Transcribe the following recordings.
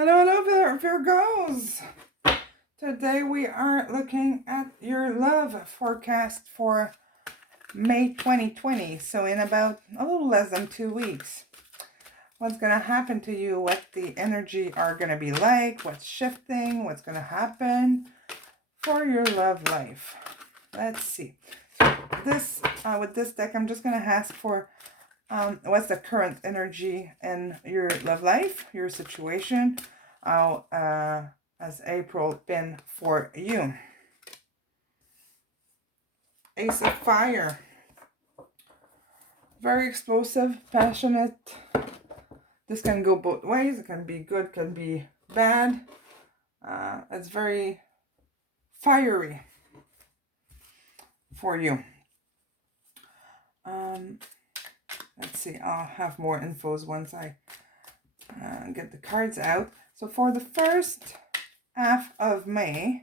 Hello, Virgos. Today we are looking at your love forecast for May 2020. So in about a little less than 2 weeks. What's going to happen to you, what the energy are going to be like, what's shifting, what's going to happen for your love life. Let's see. This with this deck, I'm just going to ask for what's the current energy in your love life, your situation. How has April been for you? Ace of Fire. Very explosive, passionate. This can go both ways. It can be good, can be bad. It's very fiery for you. Let's see. I'll have more infos once I get the cards out. So for the first half of May,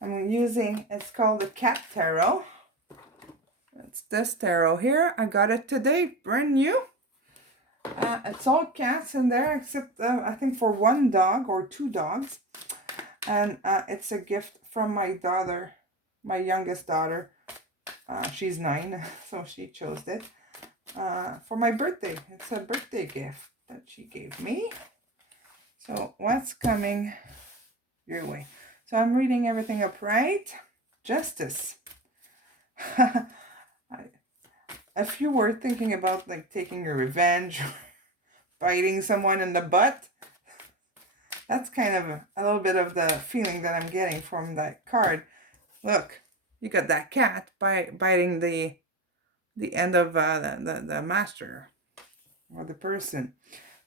I'm using, it's called the Cat Tarot. It's this tarot here. I got it today, brand new. It's all cats in there, except I think for one dog or two dogs. And it's a gift from my daughter, my youngest daughter. She's 9, so she chose it for my birthday. It's a birthday gift that she gave me. So what's coming your way? So I'm reading everything up right. Justice. If you were thinking about like taking your revenge, biting someone in the butt, that's kind of a little bit of the feeling that I'm getting from that card. Look, you got that cat biting the end of the master or the person.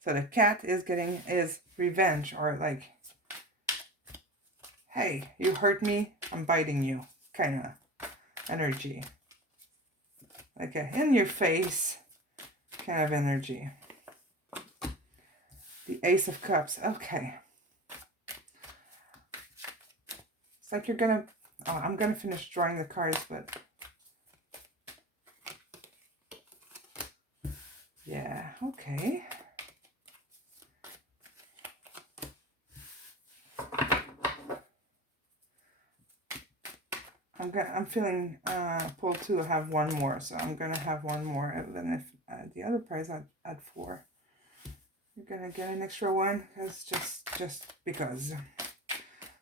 So the cat is revenge, or like, hey, you hurt me, I'm biting you, kind of energy. Like a in your face kind of energy. The Ace of Cups. Okay. It's like you're gonna, I'm gonna finish drawing the cards, but yeah, okay. I'm feeling pulled to have one more, so I'm gonna have one more. And then if the other prize I'd 4, you're gonna get an extra one, because just because.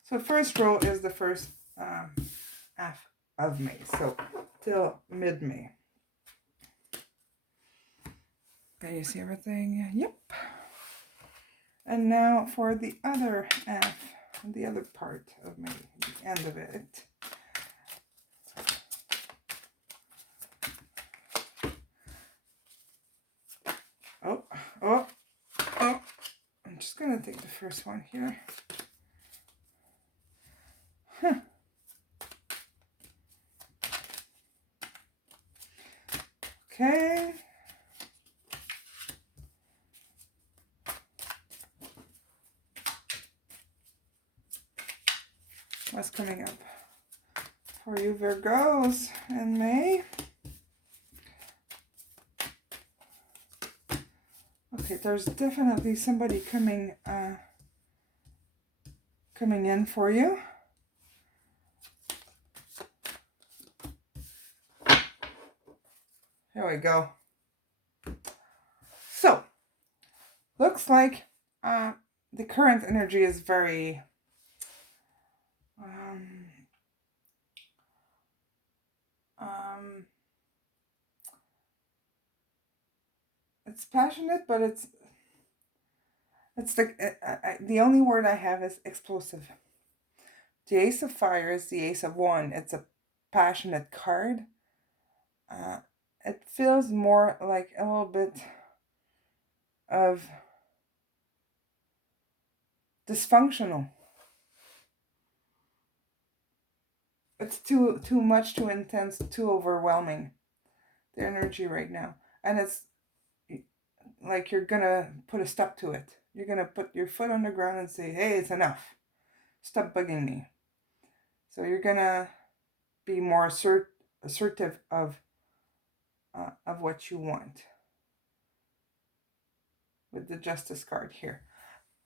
So first row is the first half of May, so till mid-May. Can you see everything? Yep. And now for the other half, the other part of May, the end of it. Oh, I'm just going to take the first one here. Huh. Okay. What's coming up for you, Virgos, in May? Okay, there's definitely somebody coming in for you. Here we go. So, looks like the current energy is very it's passionate, but it's the only word I have is explosive. The Ace of Fire is the Ace of Wands. It's a passionate card. It feels more like a little bit of dysfunctional. It's too much, too intense, too overwhelming, the energy right now. And it's like you're gonna put a stop to it. You're gonna put your foot on the ground and say, hey, it's enough. Stop bugging me. So you're gonna be more assertive of what you want with the Justice card here.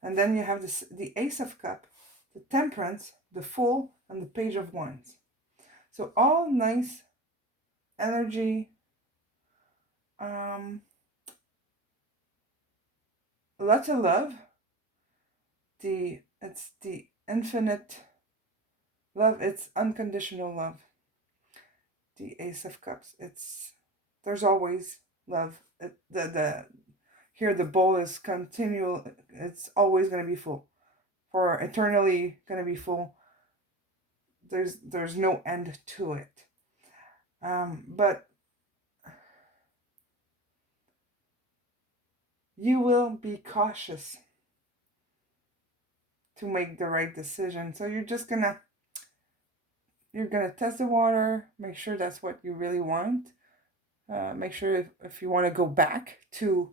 And then you have the Ace of Cups, the Temperance, the Fool, and the Page of Wands. So all nice energy, lots of love. It's the infinite love. It's unconditional love. The Ace of Cups. There's always love. Here the bowl is continual. It's always going to be full, for eternally going to be full. There's no end to it. But you will be cautious to make the right decision. So you're gonna test the water, make sure that's what you really want. Make sure if you want to go back to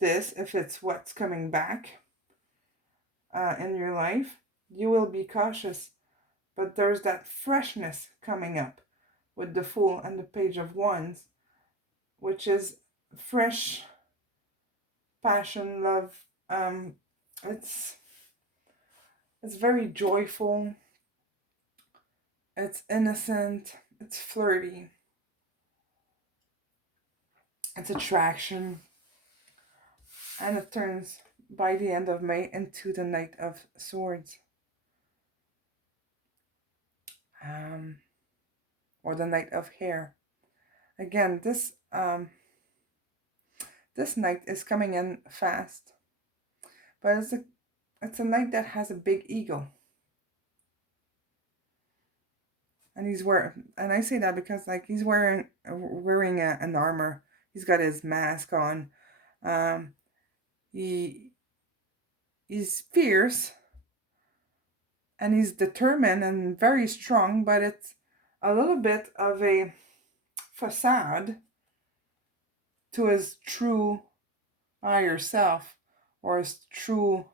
this, if it's what's coming back in your life, you will be cautious. But there's that freshness coming up with the Fool and the Page of Wands, which is fresh passion, love. It's very joyful. It's innocent. It's flirty. It's attraction. And it turns by the end of May into the Knight of Swords. Or the Knight of Hair. Again, this knight is coming in fast, but it's a knight that has a big ego. And I say that because like he's wearing an armor. He's got his mask on. He's fierce and he's determined and very strong, but it's a little bit of a facade to his true higher self, or his true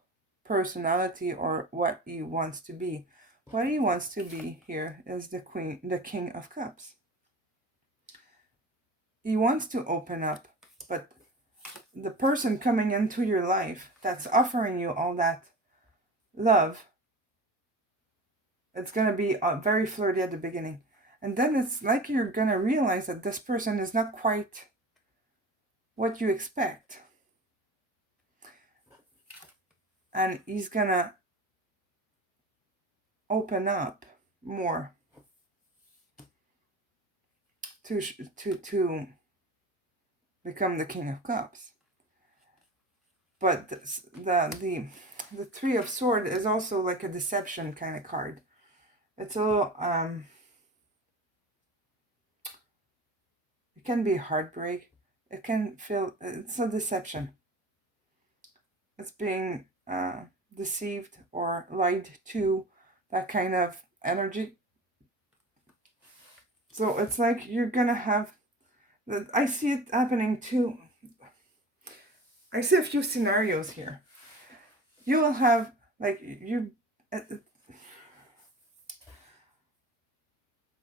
personality, or what he wants to be. What he wants to be here is the King of Cups. He wants to open up, but the person coming into your life that's offering you all that love, it's going to be very flirty at the beginning. And then it's like you're going to realize that this person is not quite what you expect. And he's going to open up more to become the King of Cups. But the Three of Swords is also like a deception kind of card. It's a little it can be heartbreak. It can feel, it's a deception. It's being deceived or lied to, that kind of energy. So it's like you're gonna have, I see it happening too. I see a few scenarios here. You will have, like,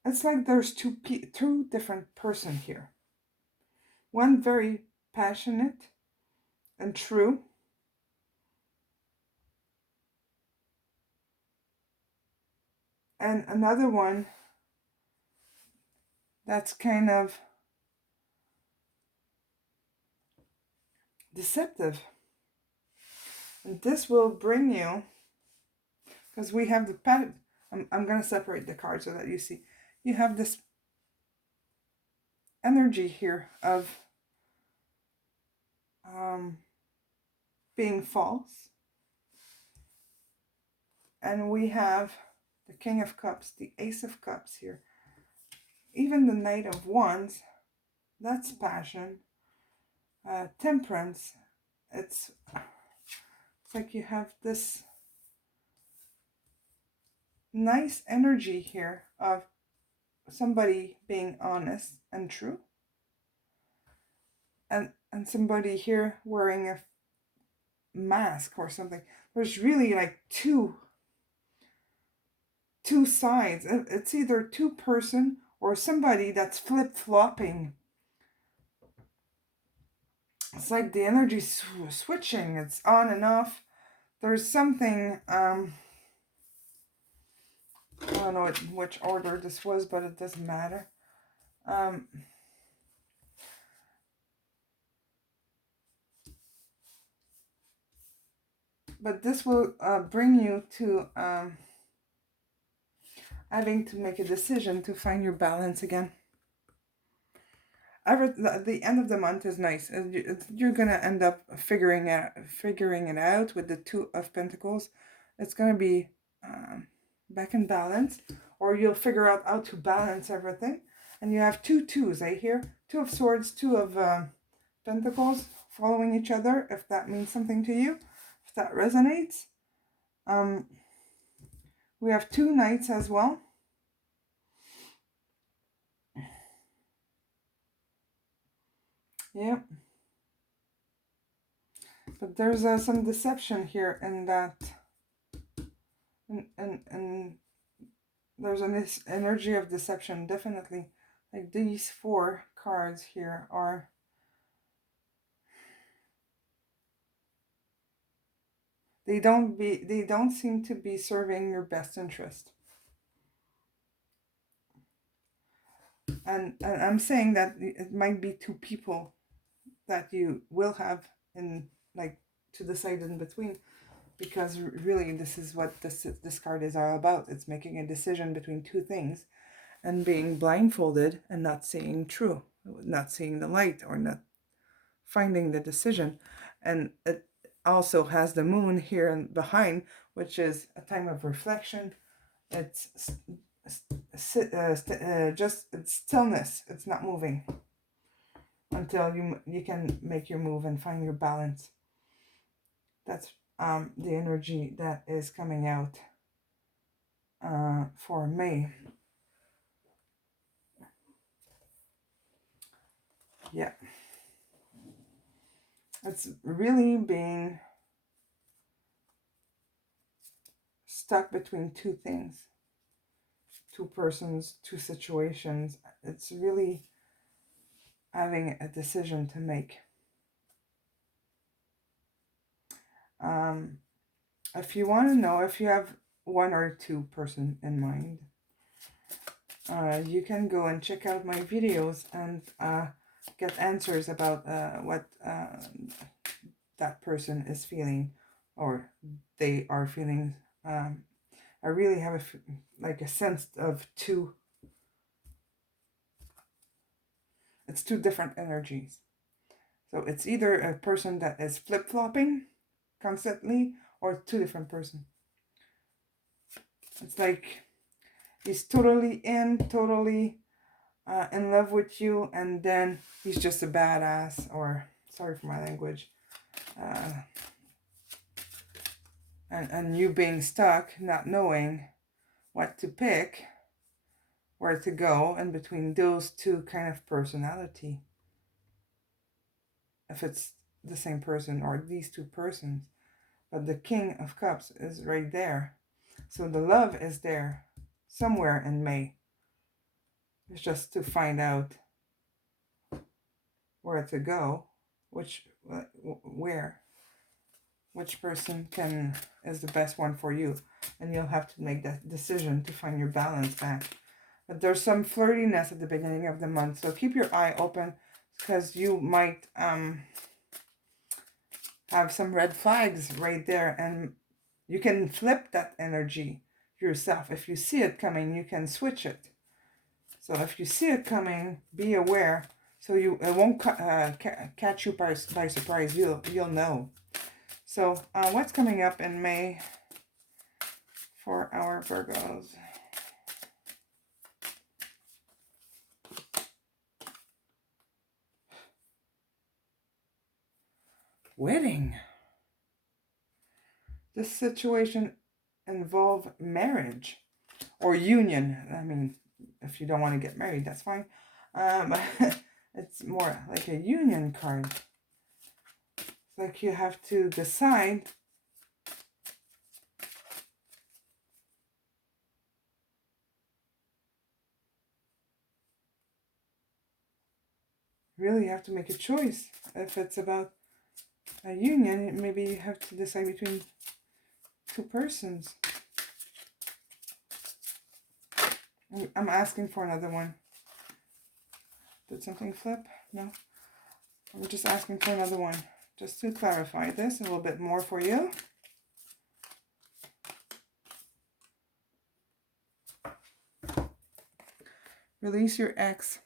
it's like there's two different person here. One very passionate and true, and another one that's kind of deceptive. And this will bring you, because we have the I'm going to separate the cards so that you see. You have this energy here of being false. And we have the King of Cups, the Ace of Cups here. Even the Knight of Wands, that's passion. Temperance, it's like you have this nice energy here of somebody being honest and true. And somebody here wearing a mask or something. There's really like two sides. It's either two person or somebody that's flip-flopping. It's like the energy switching. It's on and off. there's something, I don't know which order this was, but it doesn't matter. But this will bring you to having to make a decision to find your balance again. The end of the month is nice. You're gonna end up figuring it out with the Two of Pentacles. It's gonna be back in balance, or you'll figure out how to balance everything. And you have two twos, I hear. Two of Swords, Two of Pentacles following each other. If that means something to you, if that resonates. We have two Knights as well. Yeah. But there's some deception here in that, and there's this energy of deception, definitely. Like these four cards here are, they don't seem to be serving your best interest. And I'm saying that it might be two people that you will have in, like, to decide in between, because really this is what this card is all about. It's making a decision between two things and being blindfolded and not seeing true, not seeing the light, or not finding the decision. And it also has the moon here and behind, which is a time of reflection. It's just, it's stillness. It's not moving until you can make your move and find your balance. That's the energy that is coming out for May. Yeah. It's really being stuck between two things, two persons, two situations. It's really having a decision to make. If you want to know if you have one or two person in mind, you can go and check out my videos and get answers about what that person is feeling, or they are feeling. I really have a sense of two. It's two different energies. So it's either a person that is flip-flopping constantly, or two different person. It's like he's totally in love with you, and then he's just a badass, or sorry for my language, and you being stuck, not knowing what to pick, where to go in between those two kind of personality. If it's the same person or these two persons. But the King of Cups is right there. So the love is there somewhere in May. It's just to find out where to go, which person is the best one for you, and you'll have to make that decision to find your balance back. But there's some flirtiness at the beginning of the month, so keep your eye open, because you might have some red flags right there, and you can flip that energy yourself. If you see it coming, you can switch it. So if you see it coming, be aware, so it won't catch you by surprise. You'll know. So what's coming up in May for our Virgos? Wedding. This situation involve marriage or union. I mean, if you don't want to get married, that's fine. It's more like a union card. It's like you have to decide really you have to make a choice. If it's about a union, maybe you have to decide between 2 persons. I'm asking for another one. Did something flip? No? I'm just asking for another one. Just to clarify this a little bit more for you. Release your ex.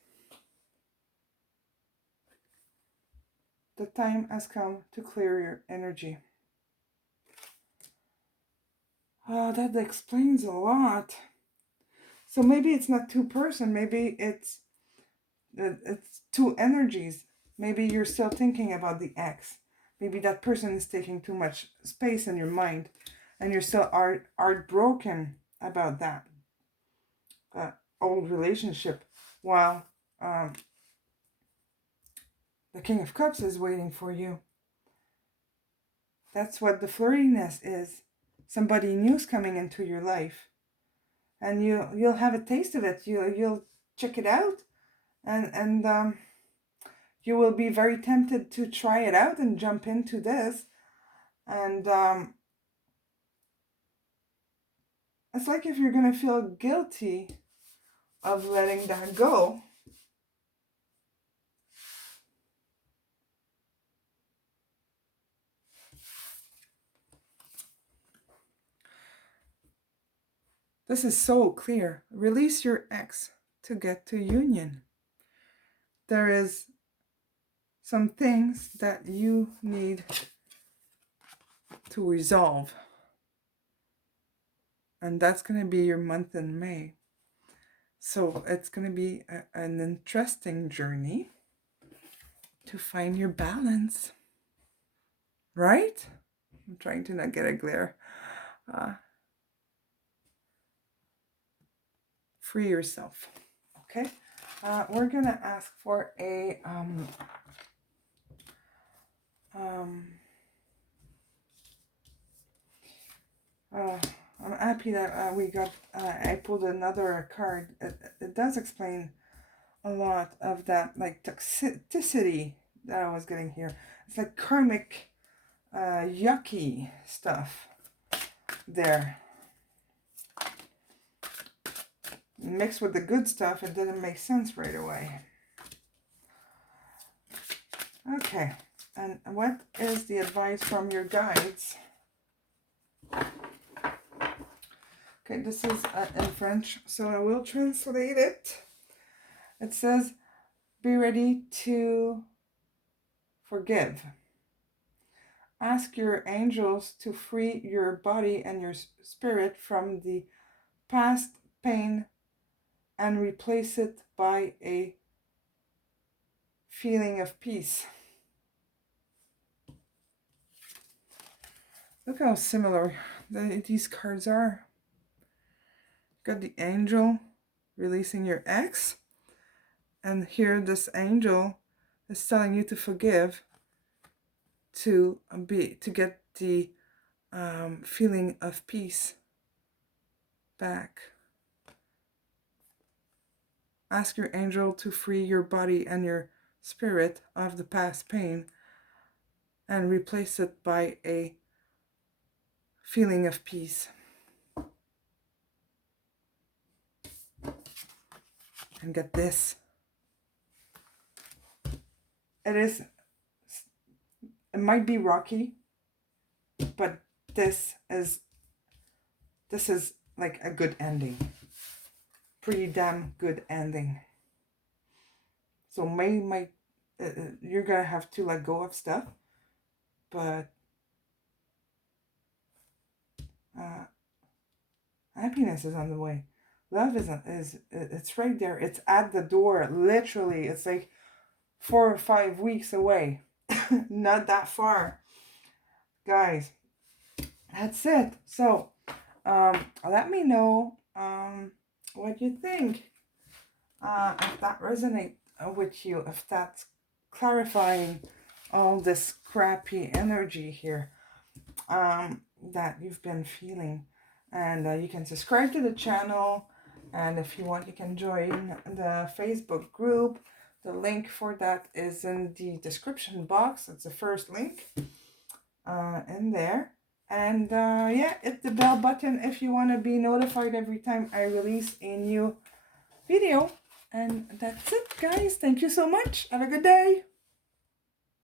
The time has come to clear your energy. Oh, that explains a lot. So maybe it's not 2 person. Maybe it's 2 energies. Maybe you're still thinking about the ex. Maybe that person is taking too much space in your mind, and you're still heartbroken about that old relationship. While the King of Cups is waiting for you. That's what the flirtiness is. Somebody new's coming into your life, and you'll have a taste of it. You'll check it out, and you will be very tempted to try it out and jump into this. And it's like if you're gonna feel guilty of letting that go. This is so clear. Release your ex to get to union. There is some things that you need to resolve. And that's going to be your month in May. So it's going to be an interesting journey to find your balance. Right? I'm trying to not get a glare. Free yourself. Okay? We're going to ask for a... I'm happy that we got, I pulled another card. It does explain a lot of that, like, toxicity that I was getting here. It's like karmic, yucky stuff there. Mixed with the good stuff, it didn't make sense right away. Okay, and what is the advice from your guides? Okay, this is in French, so I will translate it. It says, be ready to forgive. Ask your angels to free your body and your spirit from the past pain and replace it by a feeling of peace. Look how similar these cards are. Got the angel releasing your ex, and here this angel is telling you to forgive, to get the feeling of peace back. Ask your angel to free your body and your spirit of the past pain and replace it by a feeling of peace. And get this. It might be rocky, but this is like a good ending. Pretty damn good ending. So you're gonna have to let go of stuff, but happiness is on the way. Love it's right there. It's at the door. Literally, it's like 4 or 5 weeks away. Not that far, guys. That's it. So, let me know what you think. If that resonates with you, if that's clarifying all this crappy energy here that you've been feeling. And you can subscribe to the channel, and if you want, you can join the Facebook group. The link for that is in the description box. It's the first link in there. And yeah, hit the bell button if you want to be notified every time I release a new video. And that's it, guys. Thank you so much. Have a good day.